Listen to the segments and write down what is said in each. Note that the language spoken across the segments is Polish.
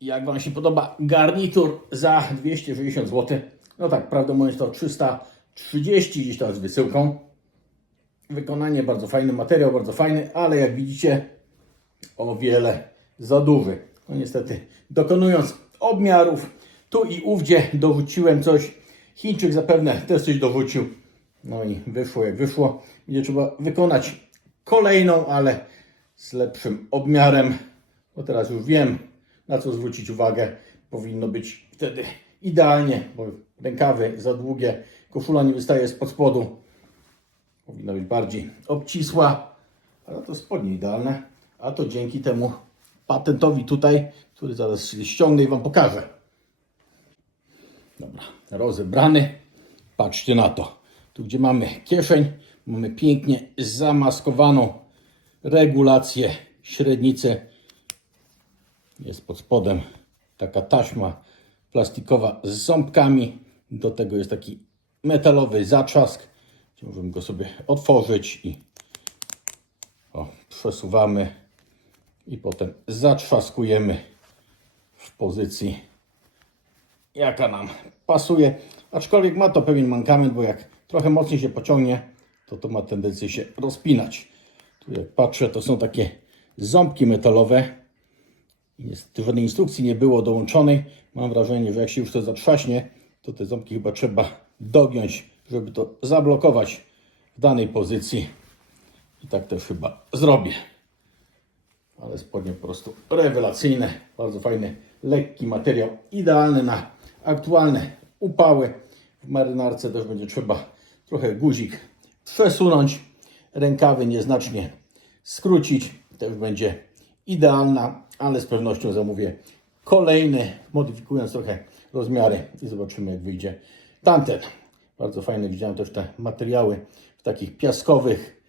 Jak Wam się podoba garnitur za 260 zł? No tak, prawdę mówiąc to 330 gdzieś tam z wysyłką. Wykonanie bardzo fajny, materiał bardzo fajny, ale jak widzicie o wiele za duży. No niestety, dokonując obmiarów tu i ówdzie dowróciłem coś. Chińczyk zapewne też coś dowrócił. No i wyszło jak wyszło. Będzie trzeba wykonać kolejną, ale z lepszym obmiarem. Bo teraz już wiem, na co zwrócić uwagę. Powinno być wtedy idealnie, bo rękawy za długie, koszula nie wystaje spod spodu. Powinna być bardziej obcisła, ale to spodnie idealne. A to dzięki temu patentowi tutaj, który zaraz ściągnę i Wam pokażę. Dobra, rozebrany. Patrzcie na to. Tu, gdzie mamy kieszeń, mamy pięknie zamaskowaną regulację średnicy. Jest pod spodem taka taśma plastikowa z ząbkami. Do tego jest taki metalowy gdzie Możemy go sobie otworzyć i o, przesuwamy i potem zatrzaskujemy w pozycji jaka nam pasuje. Aczkolwiek ma to pewien mankament, bo jak trochę mocniej się pociągnie, to to ma tendencję się rozpinać. Tu jak patrzę, to są takie ząbki metalowe. Niestety żadnej instrukcji nie było dołączonej. Mam wrażenie, że jak się już to zatrzaśnie, to te ząbki chyba trzeba dogiąć, żeby to zablokować w danej pozycji. I tak też chyba zrobię. Ale spodnie po prostu rewelacyjne, bardzo fajny, lekki materiał, idealny na aktualne upały. W marynarce też będzie trzeba trochę guzik przesunąć, rękawy nieznacznie skrócić, też będzie idealna, ale z pewnością zamówię kolejny, modyfikując trochę rozmiary i zobaczymy jak wyjdzie tamten. Bardzo fajne, widziałem też te materiały w takich piaskowych,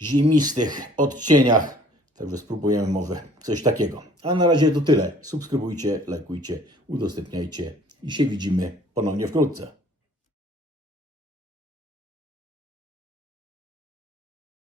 ziemistych odcieniach. Także spróbujemy może coś takiego. A na razie to tyle. Subskrybujcie, lajkujcie, udostępniajcie i się widzimy ponownie wkrótce.